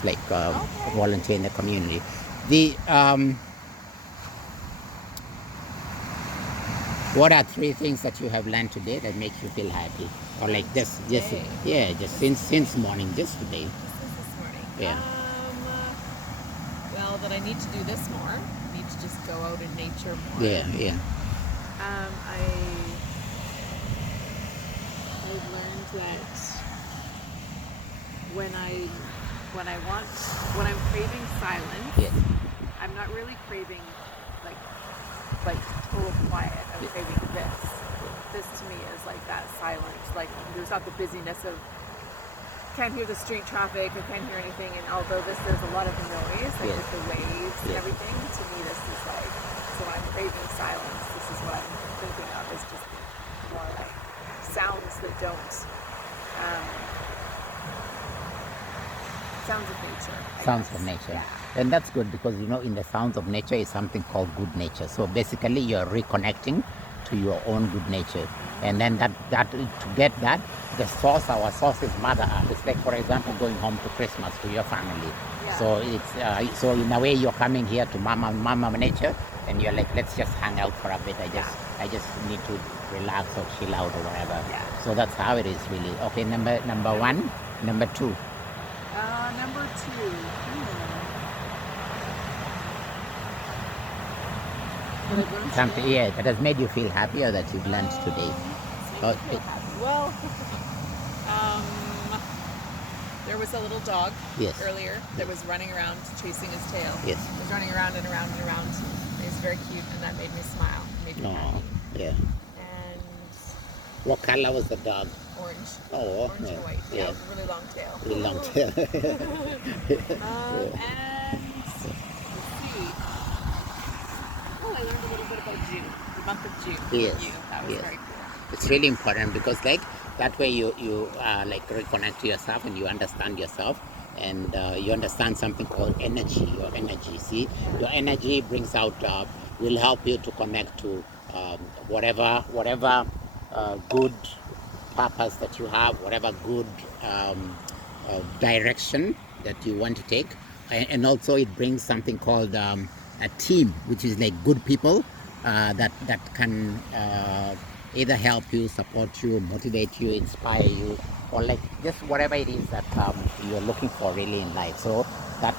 just like Okay. volunteer in the community. What are 3 things that you have learned today that make you feel happy, or like just Today. yeah, just since morning, just today? Just this morning. Yeah, Well, that I need to do this more. I need to just go out in nature more. yeah. I've learned that when I'm craving silence, Yes. I'm not really craving like total quiet. I'm craving this. This to me is like that silence. Like there's not the busyness of can't hear the street traffic, I can't hear anything, and although there's a lot of noise, like Yes. with the waves and Yes. everything, to me this is like, so when I'm craving silence, this is what I'm thinking of, is just more like sounds that don't, sounds of nature. Sounds of nature. Yeah. And that's good because in the sounds of nature is something called good nature. So basically you're reconnecting to your own good nature. And then that to get that, our source is Mother Earth. It's like, for example, going home to Christmas to your family. Yeah. So it's so in a way you're coming here to Mama Nature, and you're like, let's just hang out for a bit. I just need to relax or chill out or whatever. Yeah. So that's how it is really. Okay, number 1, number 2. Number 2. Something, yeah, that has made you feel happier that you've learned today. Well, there was a little dog Yes. earlier that was running around chasing his tail. Yes. He was running around and around and around. He was very cute, and that made me smile, made me Oh, happy. yeah. And What color was the dog? orange. Oh, Orange yeah. and white. Yeah. With a really long tail. Really long tail. And let's see. Oh, I learned a little bit about June, the month of June. Yes. You. That was Yes. very cool. It's really important because like that way you like reconnect to yourself and you understand yourself, and you understand something called energy. Your energy, see, your energy brings out will help you to connect to whatever good purpose that you have, whatever good direction that you want to take, and also it brings something called a team, which is like good people that can either help you, support you, motivate you, inspire you, or like just whatever it is that you're looking for really in life. So that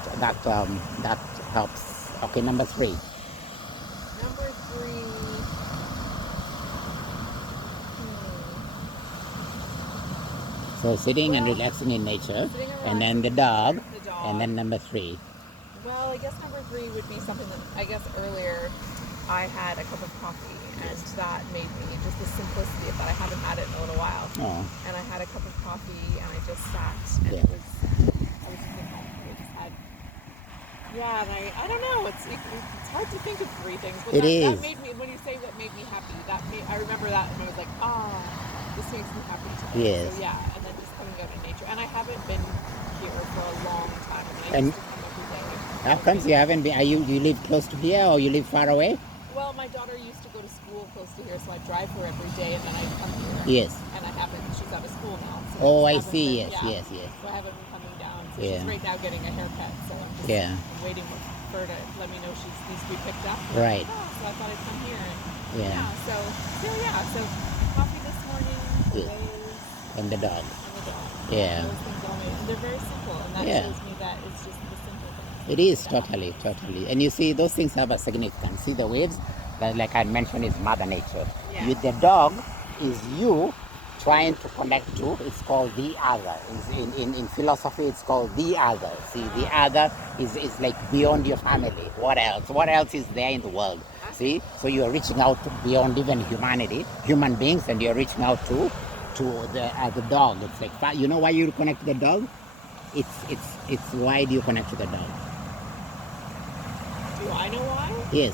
helps. Okay, number 3. Number 3. So sitting and relaxing in nature, and then the dog, and then number 3. Well, I guess number 3 would be something that I guess earlier I had a cup of coffee, and that made me just the simplicity of that. I haven't had it in a little while, Oh, and I had a cup of coffee, and I just sat, and Yeah. I was thinking, I just had. Yeah, and I don't know. It's hard to think of 3 things, but It is. that made me. When you say what made me happy, I remember that, and I was like, this makes me happy today. Yes. So yeah, and then just coming out in nature, and I haven't been here for a long time. I And used to come every day. how comes you haven't been? You live close to here or you live far away? Well, my daughter used to go to school close to here, so I drive her every day, and then I come here. Yes. And I haven't. She's out of school now. So Oh, I haven't see. been- Yes. So I haven't been coming down. So Yeah. she's right now getting a haircut. So I'm just Yeah. I'm waiting for her to let me know she needs to be picked up. Right. So I thought I'd come here. And, Yeah. So coffee this morning. Yeah. Waves, And the dog. and the dog. Yeah. Those things all made, and they're very simple, and that Yeah. shows me that it's just the simple things. It is totally. And you see, those things have a significance. See the waves, like I mentioned, is Mother Nature. Yeah. The dog is you trying to connect to. It's called the other. In philosophy, it's called the other. See, the other is like beyond your family. What else? What else is there in the world? See, so you're reaching out beyond even humanity, human beings, and you're reaching out to the dog. It's like, you know why you connect to the dog? It's why do you connect to the dog? Do I know why? Yes.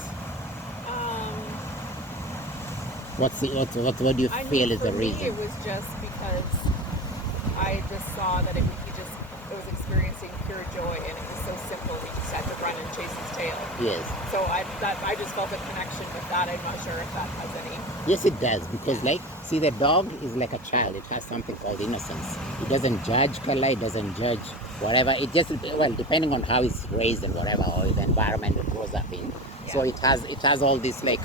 What do you feel is the For reason? me, it was just because I just saw that it was experiencing pure joy, and it was so simple. He just had to run and chase his tail. Yes. So I just felt a connection with that. I'm not sure if that has any. Yes, it does, because like, see, the dog is like a child. It has something called innocence. It doesn't judge color. It doesn't judge whatever. It just, well, depending on how it's raised and whatever, or the environment it grows up in. So Yeah. it has all this like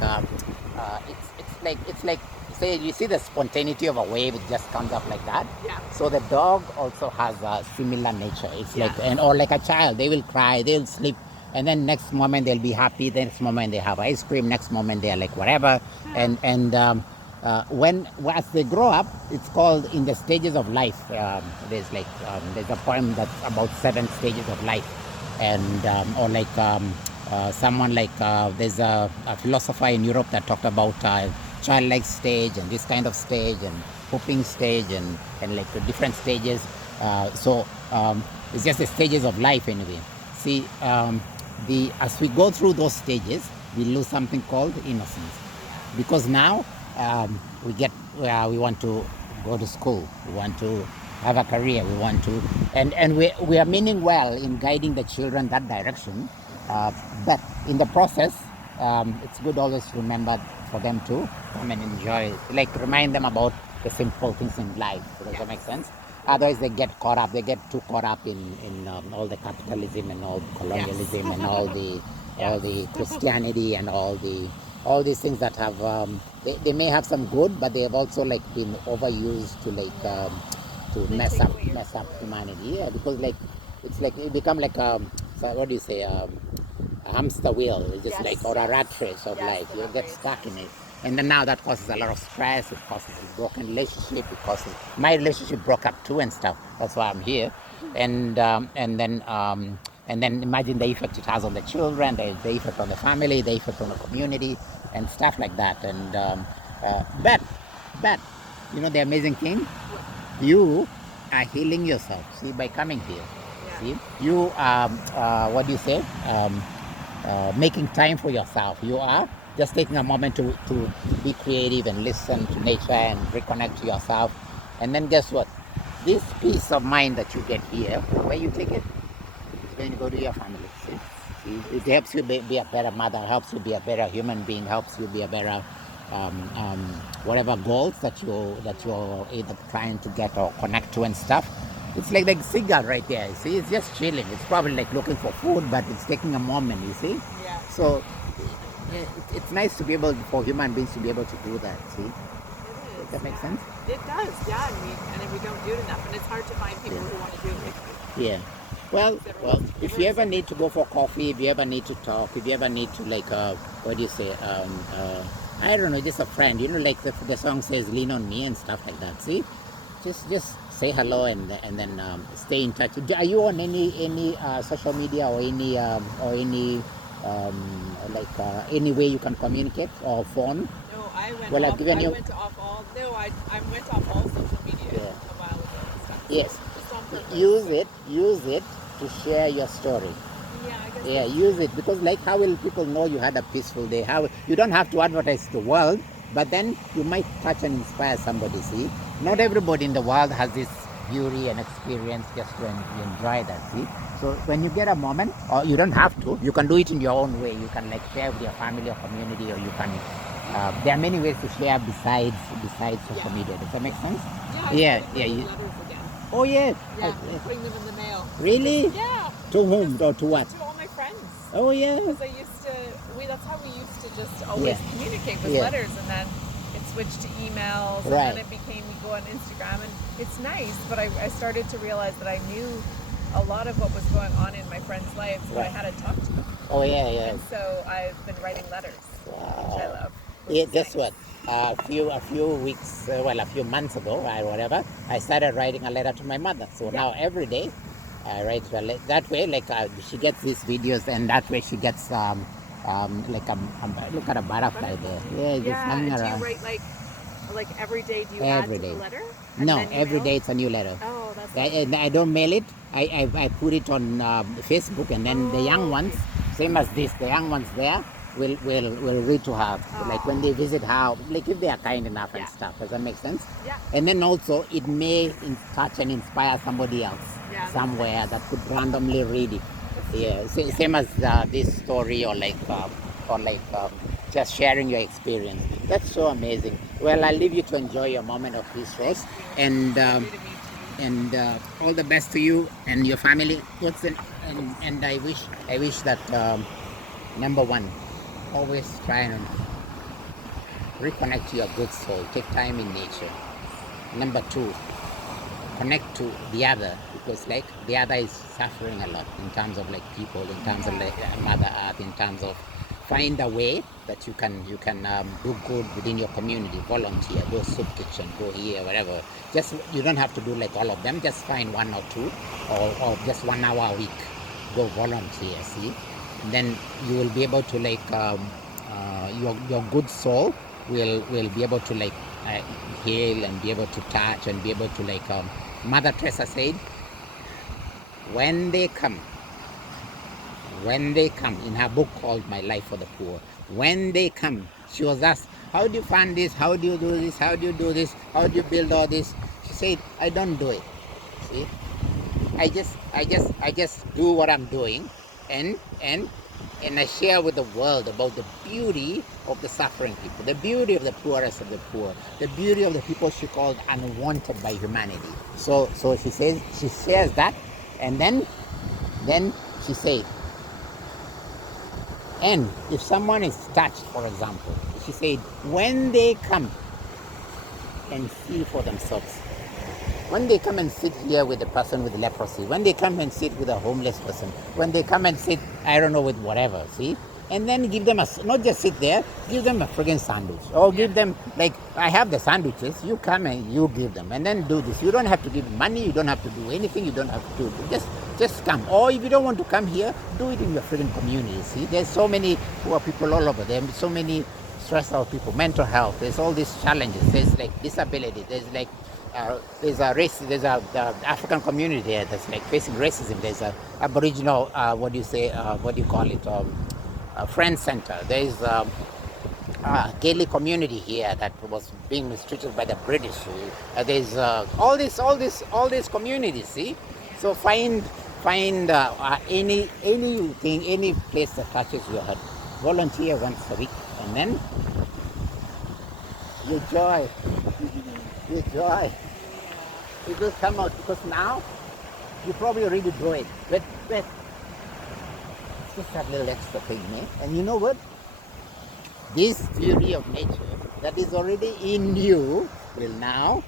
it's like say you see the spontaneity of a wave, it just comes up like that. Yeah. So the dog also has a similar nature. It's Yeah. like, and or like a child, they will cry, they'll sleep, and then next moment they'll be happy. The next moment they have ice cream. Next moment they're like whatever. When as they grow up, it's called in the stages of life. There's a poem that's about 7 stages of life, and or like someone like there's a philosopher in Europe that talked about childlike stage and this kind of stage and pooping stage and like the different stages. It's just the stages of life anyway. See, the as we go through those stages, we lose something called innocence, because now we want to go to school, we want to have a career, we want to, and we are meaning well in guiding the children that direction, but in the process, it's good always to remember for them to come and enjoy, like remind them about the simple things in life. Does that make sense? Otherwise, they get caught up. They get too caught up in all the capitalism and all colonialism and all the Christianity and all these things that have they may have some good, but they have also like been overused to like to They mess take up away your mess up joy. humanity. Yeah, because like it's like it become like so what do you say, a hamster wheel. It's just Yes, like, or a yes. rat race of Yes, life. the You rat get race. stuck in it, and then now that causes a lot of stress. It causes a broken relationship. It causes my relationship broke up too and stuff. That's why I'm here, and and then imagine the effect it has on the children, the effect on the family, the effect on the community, and stuff like that. And but you know the amazing thing, you are healing yourself. See, by coming here, Yeah. see, you what do you say? Making time for yourself. You are just taking a moment to be creative and listen to nature and reconnect to yourself. And then guess what? This peace of mind that you get here, where you take it, it's going to go to your family. See, it helps you be a better mother, helps you be a better human being, helps you be a better whatever goals that you're either trying to get or connect to and stuff. It's like the seagull right there. See, it's just chilling. It's probably like looking for food, but it's taking a moment. You see. Yeah. So it's nice to be able for human beings to be able to do that. See, It does is. that make Yeah. sense? It does. Yeah. And we don't do it enough, and it's hard to find people Yeah. who want to do it like you. Yeah. Well, if you Everyone's ever need different. to go for coffee, if you ever need to talk, if you ever need to like, what do you say? I don't know, just a friend. You know, like the song says, "Lean on me" and stuff like that. See, just say hello and then stay in touch. Are you on any social media or any any way you can communicate or phone? No, I went Well, I've off. given I you. went off all. No, I went off all social media Yeah. a while ago and stuff. Yes. Just on purpose. Use it to share your story. Yeah, I guess. Yeah, That's use true. it, because like how will people know you had a peaceful day? How you don't have to advertise to the world, but then you might touch and inspire somebody. See, not Yeah. everybody in the world has this beauty and experience just to enjoy that. See, so when you get a moment, or you don't have to, you can do it in your own way. You can like share with your family or community, or you can. There are many ways to share besides social Yeah. media. Does that make sense? Yeah, I Yeah, started yeah. writing letters again. Oh yeah. Yeah, putting them in the mail. Really? Yeah. To whom or to what? Just to all my friends. Oh yeah. Because I used to, that's how we used to just always Yeah. communicate with Yeah. letters, and then it switched to emails, and Right. then it became we go on Instagram, and it's nice, but I started to realize that I knew a lot of what was going on in my friends' lives, but I Right. hadn't talked to them. Oh yeah, yeah. And so I've been writing letters, which I Wow. love. Which Yeah, is guess nice. what? A few weeks, a few months ago, or whatever, I started writing a letter to my mother. So Yeah. now every day, I write to her. That way, like she gets these videos, and that way she gets like look at a butterfly there. Yeah, just Yeah, hanging and do you around write like every day? Do you every add to day. the letter? And No, then you every mail? day it's a new letter. Oh, that's I don't mail it. I put it on Facebook, and then the young Oh, ones, okay. same as this, the young ones there will read to her, like when they visit her, like if they are kind enough and Yeah. stuff. Does that make sense? Yeah. And then also it may touch and inspire somebody else Yeah, that's somewhere nice. that could randomly read it. Yeah, Yeah. same as this story, or like just sharing your experience. That's so amazing. Well, I'll leave you to enjoy your moment of peace, Rose. Thank you. And Lovely to meet you. and all the best to you and your family. And I wish that number one, always try and reconnect to your good soul. Take time in nature. Number two, connect to the other, because like the other is suffering a lot in terms of like people, in terms of like Mother Earth, in terms of find a way that you can do good within your community. Volunteer, go soup kitchen, go here, whatever. Just you don't have to do like all of them. Just find one or two, or just 1 hour a week. Go volunteer. See, and then you will be able to like your good soul will be able to like heal and be able to touch and be able to like Mother Teresa said, when they come in her book called My Life for the Poor, when they come, she was asked, how do you fund this, how do you do this, how do you do this, how do you build all this? She said, I don't do it. See, I just do what I'm doing, and I share with the world about the beauty of the suffering people, the beauty of the poorest of the poor, the beauty of the people she called unwanted by humanity. So she says, she shares that, and then she said, and if someone is touched, for example, she said, when they come and see for themselves, when they come and sit here with the person with leprosy, when they come and sit with a homeless person, when they come and sit, I don't know, with whatever, see? And then give them not just sit there, give them a friggin' sandwich. Or give them, like, I have the sandwiches, you come and you give them. And then do this. You don't have to give money, you don't have to do anything, you don't have to do, just come. Or if you don't want to come here, do it in your friggin' community, see? There's so many poor people all over there, so many stressed out people, mental health, there's all these challenges, there's like disability, there's like there's a race, there's a the African community there that's like facing racism. There's a Aboriginal, what do you say, what do you call it, a friend center. There's a Gaelic community here that was being mistreated by the British. There's all these communities. See, so find anything, any place that touches your heart. Volunteer once a week, and then your joy. Your joy. It will come out, because now you probably already do it. But just that little extra thing, eh? And you know what? This beauty of nature that is already in you will now,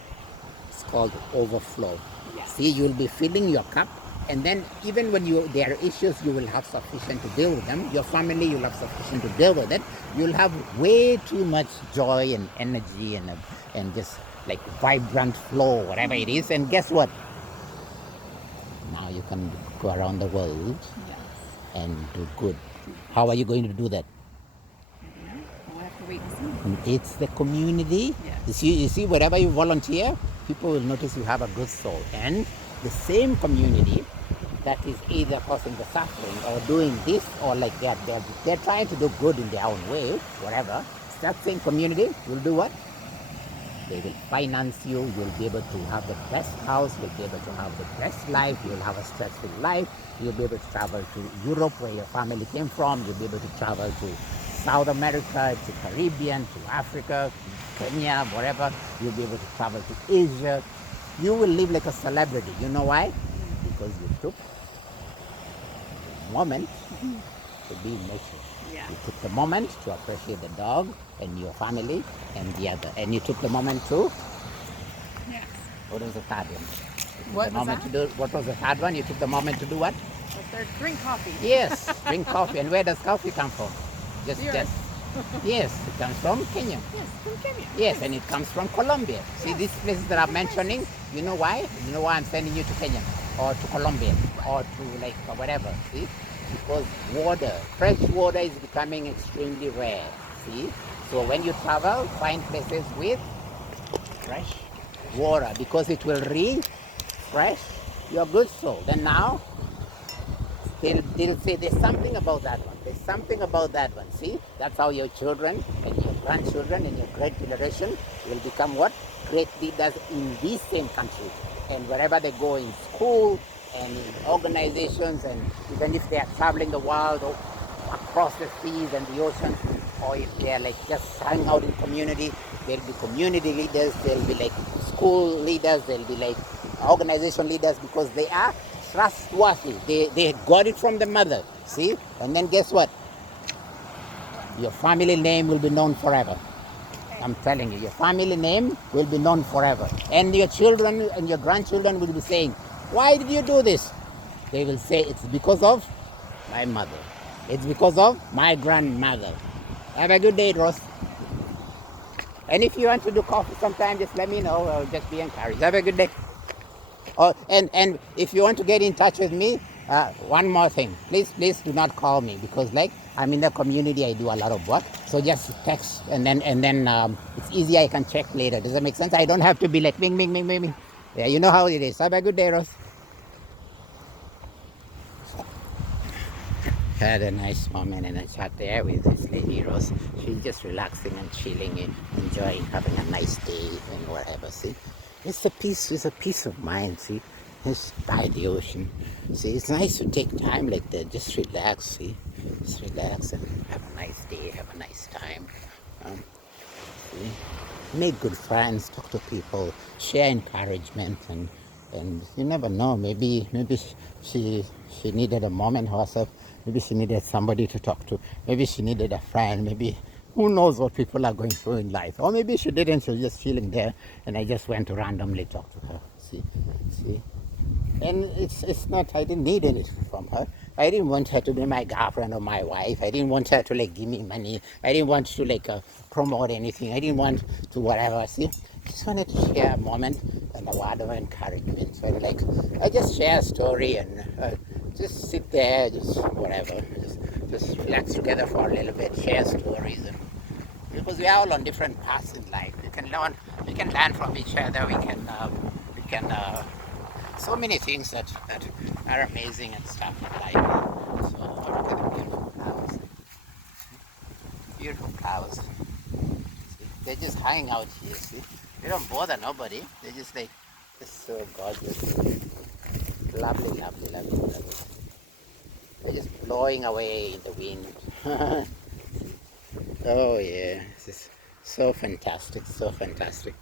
it's called overflow. Yes. See, you will be filling your cup, and then even when there are issues, you will have sufficient to deal with them. Your family, you'll have sufficient to deal with it. You'll have way too much joy and energy and just like vibrant flow, whatever it is. And guess what? Now you can go around the world and do good. How are you going to do that? We'll have to wait and see. It's the community. Yes. You see, wherever you volunteer, people will notice you have a good soul. And the same community that is either causing the suffering or doing this, or like they're trying to do good in their own way, whatever, that same community will do what? They will finance you. You'll be able to have the best house. You'll be able to have the best life. You'll have a stressful life. You'll be able to travel to Europe, where your family came from. You'll be able to travel to South America, to Caribbean, to Africa, to Kenya, wherever. You'll be able to travel to Asia. You will live like a celebrity. You know why? Because you took a moment to be in nature. Yeah. You took the moment to appreciate the dog and your family and the other. And you took the moment to, Yes. what was the third one? What The was moment that? to do, what was the third one? You took the moment to do what? The third, drink coffee. Yes, drink coffee. And where does coffee come from? Yours. Yes, it comes from Kenya. Yes, from Kenya. Yes, and it comes from Colombia. See, these places that I'm mentioning, you know why? You know why I'm sending you to Kenya or to Colombia or to like whatever, see? Because water, fresh water is becoming extremely rare, see? So when you travel, find places with fresh water, because it will refresh your good soul. Then now, they'll say there's something about that one. There's something about that one. See, that's how your children and your grandchildren and your great generation will become what? Great leaders in these same countries. And wherever they go, in school and in organizations, and even if they are traveling the world or across the seas and the oceans, or if they are like just hanging out in community, there'll be community leaders, there'll be like school leaders, there'll be like organization leaders because they are trustworthy. They got it from the mother. See? And then guess what? Your family name will be known forever. I'm telling you, your family name will be known forever. And your children and your grandchildren will be saying, why did you do this? They will say, it's because of my mother. It's because of my grandmother. Have a good day, Ross. And if you want to do coffee sometime, just let me know. I'll just be encouraged. Have a good day. Oh, and if you want to get in touch with me, one more thing. Please do not call me because like I'm in the community, I do a lot of work. So just text and then it's easy. I can check later. Does that make sense? I don't have to be like bing bing bing bing bing. Yeah, you know how it is. Have a good day, Ross. Had a nice moment and I sat there with this lady Rose. She's just relaxing and chilling and enjoying having a nice day and whatever. See, it's a peace of mind. See, it's by the ocean. See, it's nice to take time like that. Just relax. See, just relax and have a nice day. Have a nice time. Um, see, make good friends. Talk to people. Share encouragement and you never know. Maybe she needed a moment herself. Maybe she needed somebody to talk to. Maybe she needed a friend. Maybe who knows what people are going through in life. Or maybe she didn't. She was just feeling there, and I just went to randomly talk to her. See. And it's not. I didn't need anything from her. I didn't want her to be my girlfriend or my wife. I didn't want her to like give me money. I didn't want to like promote anything. I didn't want to whatever. See, just wanted to share a moment and a word of encouragement. So like, I just share a story and just sit there, just whatever, just relax together for a little bit, share stories, and because we are all on different paths in life, we can learn from each other. We can. So many things that are amazing and stuff in life. So look at the beautiful flowers. Beautiful flowers. See? They're just hanging out here, see? They don't bother nobody. They're just like, just so gorgeous. Lovely, lovely, lovely, lovely. They're just blowing away in the wind. Oh yeah, this is so fantastic, so fantastic.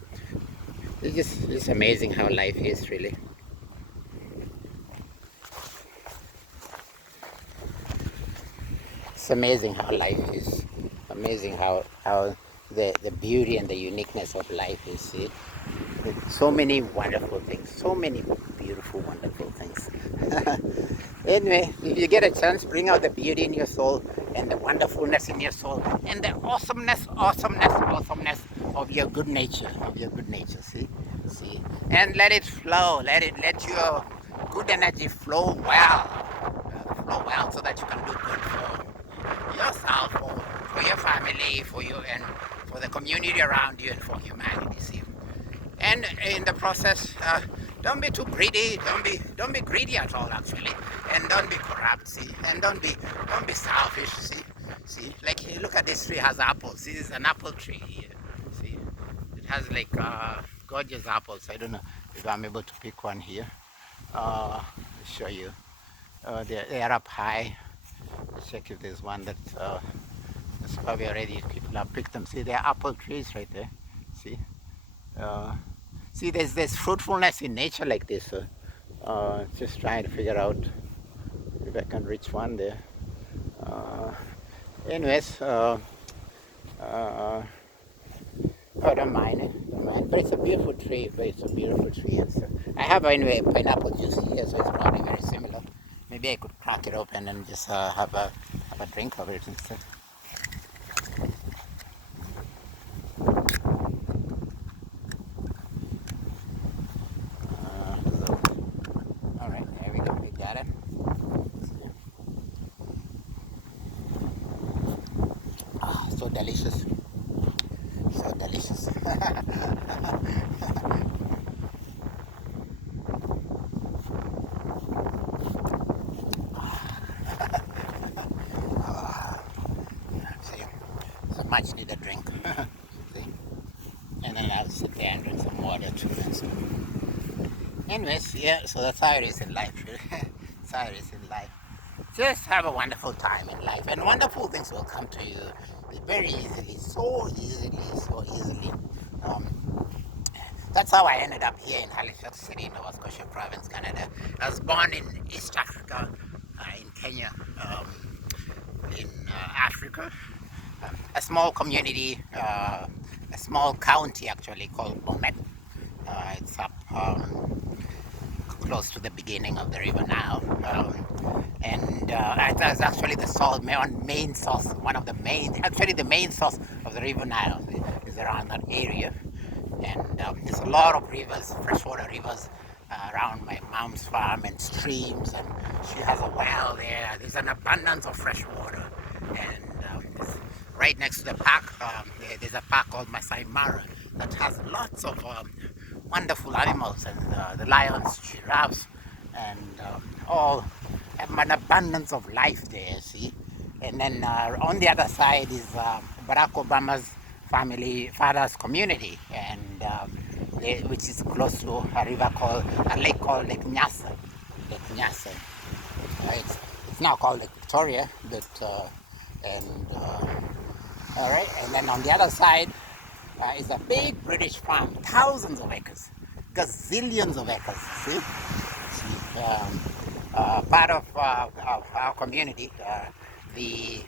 It's amazing how life is really. It's amazing how life is. Amazing how the beauty and the uniqueness of life is. See? So many wonderful things. So many beautiful, wonderful things. Anyway, if you get a chance, bring out the beauty in your soul and the wonderfulness in your soul and the awesomeness of your good nature. See? And let it flow. Let your good energy flow well. Flow well so that you can do good for yourself, for your family, for you, and for the community around you, and for humanity. See, and in the process, don't be too greedy. Don't be greedy at all, actually, and don't be corrupt. See, and don't be selfish. See, like look at this tree has apples. See, this is an apple tree here. See, it has like gorgeous apples. I don't know if I'm able to pick one here. I'll show you. They are up high. Let's check if there's one that that's probably already people have picked them. See, there are apple trees right there. See, uh, see, there's fruitfulness in nature like this. Just trying to figure out if I can reach one there. Uh, anyways, oh, don't mind it, don't mind. But it's a beautiful tree. And so I have anyway pineapple juice here, so it's probably very similar. Maybe I could crack it open and just have a drink of it instead. So, all right, there we go. We got it. Ah, so delicious. So delicious. See, it's a much needed drink. See, and then I'll sit there and drink some water too. And so, anyways, yeah. So that's how it is in life. That's how it is in life. Just have a wonderful time in life, and wonderful things will come to you very easily, so easily. Um, That's how I ended up here in Halifax City, Nova Scotia Province, Canada. I was born in East Africa, in Kenya, in Africa. A small community, a small county actually called Bomet. It's up close to the beginning of the river Nile. And that's actually the main source, one of the main, actually the main source of the river Nile is around that area. And there's a lot of rivers, freshwater rivers around my mom's farm and streams, and she has a well there. There's an abundance of fresh water. And right next to the park, there's a park called Masai Mara that has lots of wonderful animals, and the lions, giraffes, and all an abundance of life there, see. And then on the other side is Barack Obama's father's community, and which is close to a lake called Lake Nyasa. Lake Nyasa. It's now called Lake Victoria, but and all right. And then on the other side is a big British farm, thousands of acres, gazillions of acres. See, part of our community, the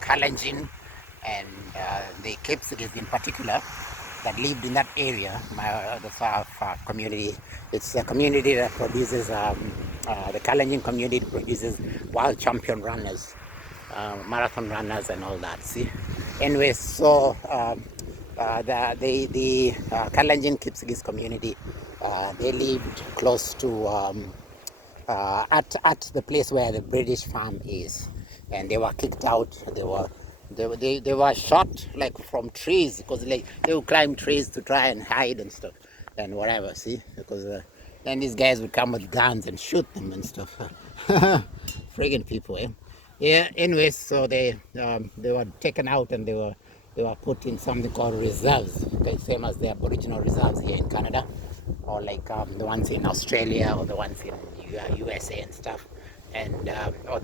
Kalenjin and the Kipsigis in particular, that lived in that area. Our community. It's a community that produces, the Kalenjin community produces wild champion runners, marathon runners and all that, see. Anyway, so the Kalenjin Kipsigis community, they lived close to, at the place where the British farm is, and they were kicked out. They were shot like from trees, because like they would climb trees to try and hide and stuff and whatever. See, because then these guys would come with guns and shoot them and stuff. Friggin' people, eh? Yeah. Anyways, so they were taken out, and they were put in something called reserves, okay, same as the Aboriginal reserves here in Canada, or like the ones in Australia, or the ones in USA and stuff. And or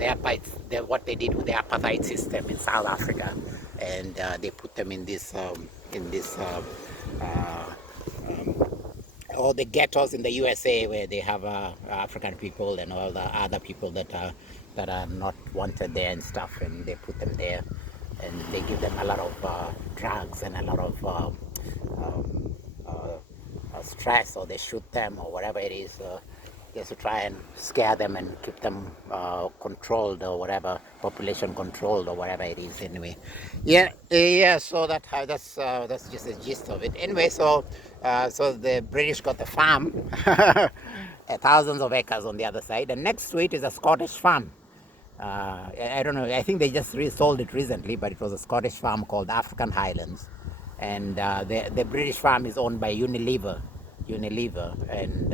what they did with the apartheid system in South Africa, and they put them in this or the ghettos in the USA, where they have African people and all the other people that are not wanted there and stuff, and they put them there, and they give them a lot of drugs and a lot of stress, or they shoot them, or whatever it is, just to try and scare them and keep them controlled, or whatever, population controlled, or whatever it is. Anyway, yeah. So that's just the gist of it. Anyway, so the British got the farm, thousands of acres on the other side, and next to it is a Scottish farm. I don't know. I think they just resold it recently, but it was a Scottish farm called African Highlands, and the British farm is owned by Unilever, and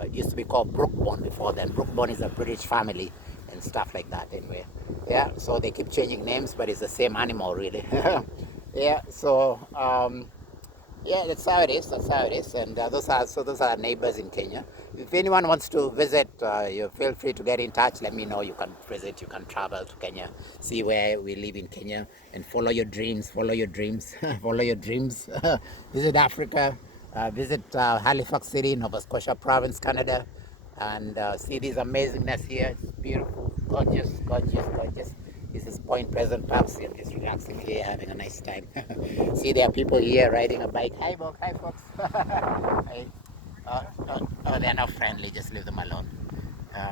it used to be called Brookbone before then. Brookbone is a British family and stuff like that. Anyway, yeah. So they keep changing names, but it's the same animal, really. Yeah. So. Yeah, that's how it is. That's how it is. And those are our neighbors in Kenya. If anyone wants to visit, you feel free to get in touch. Let me know. You can visit. You can travel to Kenya, see where we live in Kenya, and follow your dreams. Follow your dreams. Follow your dreams. Visit Africa. Visit Halifax City, Nova Scotia Province, Canada, and see this amazingness here. It's beautiful, gorgeous, gorgeous, gorgeous. This is Point Pleasant Park. I'm just relaxing here, having a nice time. See, there are people here riding a bike. Hi, Bok. Hi, folks. Hi. They're not friendly. Just leave them alone.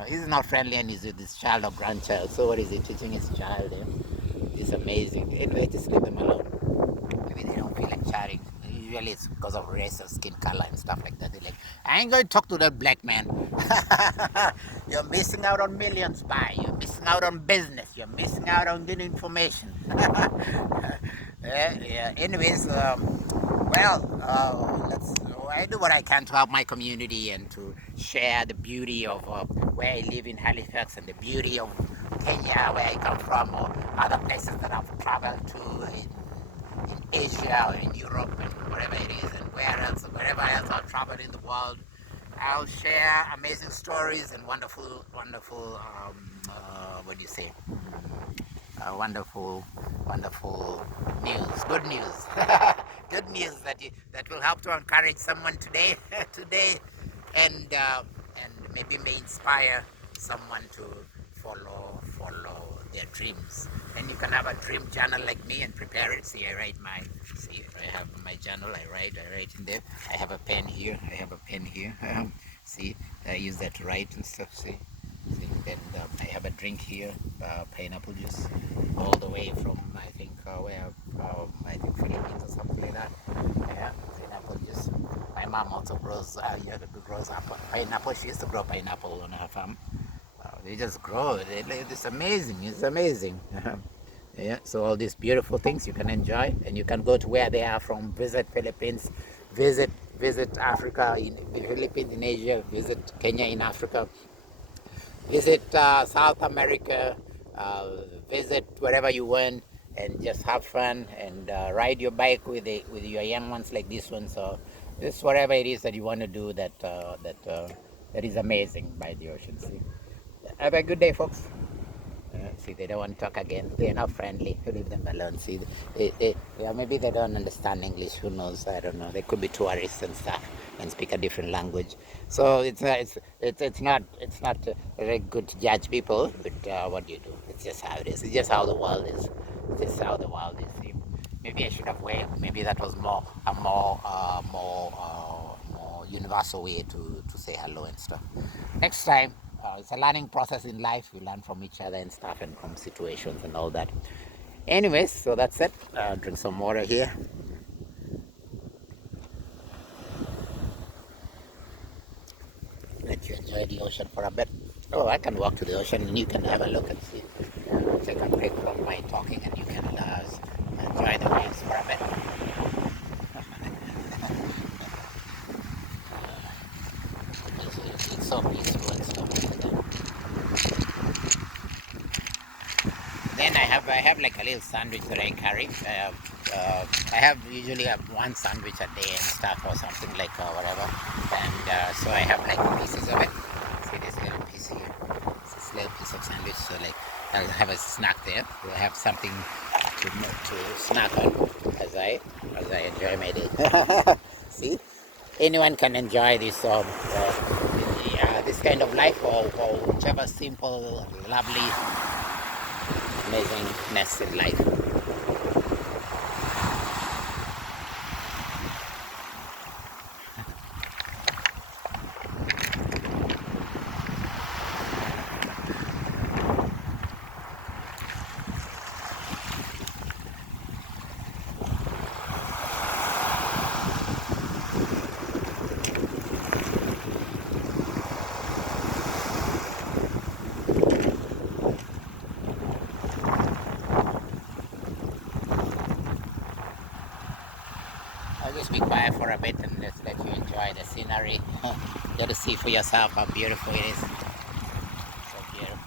He's not friendly, and he's with his child or grandchild. So what is he teaching his child? It's amazing. Anyway, just leave them alone. Maybe they don't feel like chatting. Usually it's because of race or skin color and stuff like that. They're like, I ain't going to talk to that black man. You're missing out on millions, bye. You're missing out on business. You're missing out on good information. Yeah. Anyways, I do what I can to help my community and to share the beauty of where I live in Halifax, and the beauty of Kenya, where I come from, or other places that I've traveled to in Asia or in Europe, and wherever it is, and wherever else I've traveled in the world. I'll share amazing stories and wonderful, what do you say? Wonderful news, good news. good news that will help to encourage someone today, today, and maybe may inspire someone to follow their dreams. And you can have a dream journal like me and prepare it. See, I have my journal. I write in there. I have a pen here. I have a pen here. See, I use that to write and stuff. See. Then I have a drink here, pineapple juice, all the way from I think Philippines or something like that. Yeah, pineapple juice. My mom also grows up pineapple. She used to grow pineapple on her farm. They just grow. It's amazing. It's amazing. Yeah. So all these beautiful things you can enjoy, and you can go to where they are from. Visit Philippines, visit Africa in Philippines in Asia, visit Kenya in Africa, visit South America, visit wherever you want, and just have fun and ride your bike with your young ones like this one. So just whatever it is that you want to do that is amazing by the ocean. See, have a good day, folks. See, they don't want to talk again. They're not friendly. Leave them alone. See, yeah, maybe they don't understand English. Who knows? I don't know. They could be tourists and stuff and speak a different language. So it's not very good to judge people. But what do you do? It's just how it is. It's just how the world is. It's just how the world is. See, maybe I should have waved. Maybe that was more universal way to say hello and stuff. Next time. It's a learning process in life. We learn from each other and stuff and from situations and all that. Anyways, so that's it. Drink some water here. Let you enjoy the ocean for a bit. Oh, I can walk to the ocean and you can have a look and see. Take a break from my talking and you can enjoy the waves for a bit. It's so peaceful and so peaceful. Then I have like a little sandwich that I carry. I have usually one sandwich a day and stuff or something like whatever. And so I have like pieces of it. See this little piece here. This little piece of sandwich. So like I'll have a snack there. I have something to snack on as I enjoy my day. See, anyone can enjoy this kind of life or whichever simple, lovely, amazingness in life. I'll just be quiet for a bit and just let you enjoy the scenery. Get to see for yourself how beautiful it is. So beautiful.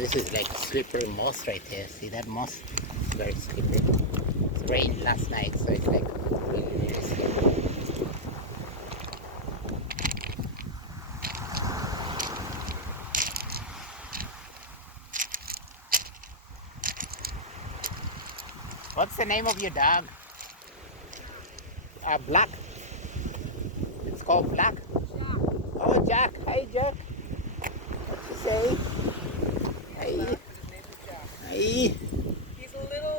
This is like slippery moss right here. See that moss? It's very slippery. It rained last night, so it's like really slippery. What's the name of your dog? Black. It's called Black. Jack. Oh, Jack. Hi, Jack. What you say? Hi. His name is Jack. Hi. He's a little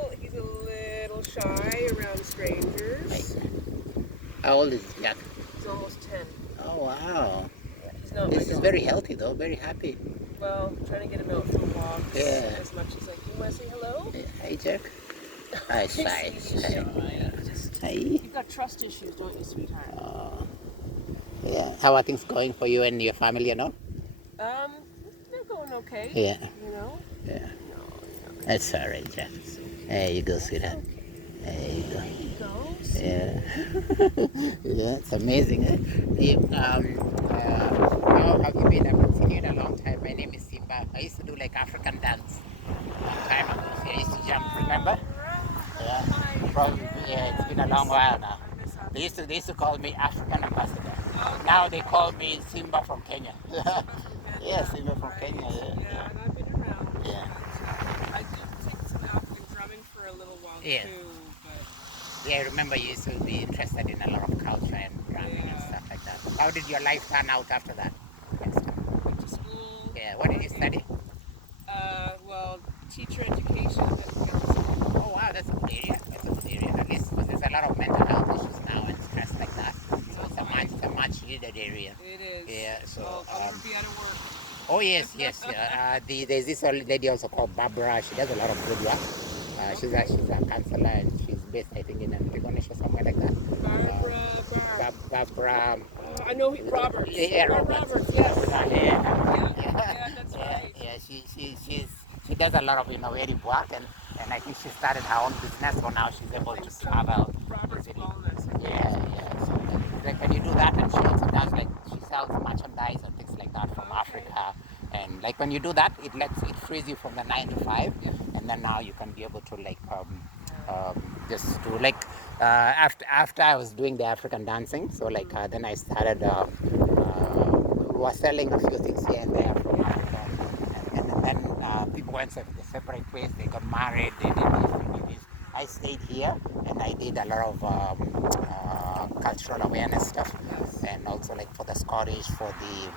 How old is Jack? He's almost 10. Oh, wow. Yeah, he's not This my is dog. very healthy, though. Very happy. Well, I'm trying to get him out for walks Yeah. as much as I can. You want to say hello? Hi, Jack. Hi, Sai. He's shy. Just, Hi. you've got trust issues, don't you, sweetheart? Yeah. How are things going for you and your family, you know? They're going okay. Yeah. You know? Yeah. No, it's not. That's all right, Jack. There you go, sweetheart. There you go. There you go. See? Yeah. Yeah, it's amazing. Eh? How have you been? I've been seeing you in a long time. My name is Simba. I used to do like African dance a long time ago. I used to jump, remember? Yeah. Probably, yeah, it's been a long while now. They used to call me African ambassador. Now they call me Simba from Kenya. Yeah, Simba from Kenya. Yeah, and I've been around. Yeah. I did take some African drumming for a little while Yeah. too, but Yeah, I remember you used to be interested in a lot of culture and drumming and stuff like that. How did your life turn out after that? And stuff? went to school. Yeah, what did you study? Well, teacher education. Oh wow, that's a good area. That's a good area. At least because there's a lot of mental health issues now and stress like that. So it's a much needed area. It is. Yeah. So. I'll never be out of work. Oh yes, yes. There's this old lady also called Barbara. She does a lot of good work. She's a counselor and she's based, I think, in Antigonish or somewhere like that. Barbara. I know Robert. Yeah, Robert. Yes. Yeah, that's right. Yeah, she does a lot of innovative work and I think she started her own business, so now she's able to travel. Robert's easily. Wellness. Yeah. So like when you do that, and she also does like she sells merchandise and things like that from Africa. And like when you do that, it frees you from the 9 to 5, and then now you can be able to like just do like after I was doing the African dancing. So like then I started was selling a few things here and there from Africa, and then people went their separate ways. They got married. They did this. They did this. I stayed here and I did a lot of cultural awareness stuff, and also like for the Scottish, for the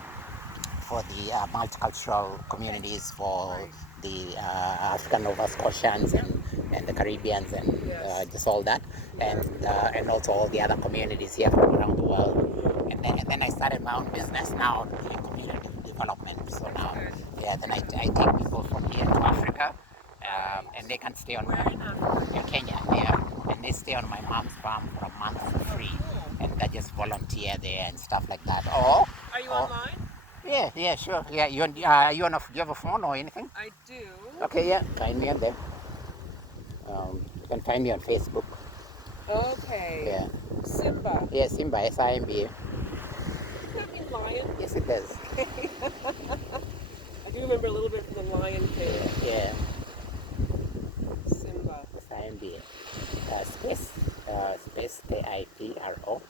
multicultural communities, for the African Nova Scotians and the Caribbeans and just all that, and also all the other communities here from around the world. And then I started my own business now doing community development. So now, then I take people from here to Africa, and they can stay on in Kenya, and they stay on my mom's farm for a month for free, and they just volunteer there and stuff like that. Are you online? Yeah, sure. Yeah, do you have a phone or anything? I do. Okay, yeah, find me on there. You can find me on Facebook. Okay. Yeah. Simba. Yeah, Simba, SIMBA. Does that mean lion? Yes, it does. I do remember a little bit from the lion thing. Yeah. Simba. SIMBA. Space, KIPRO.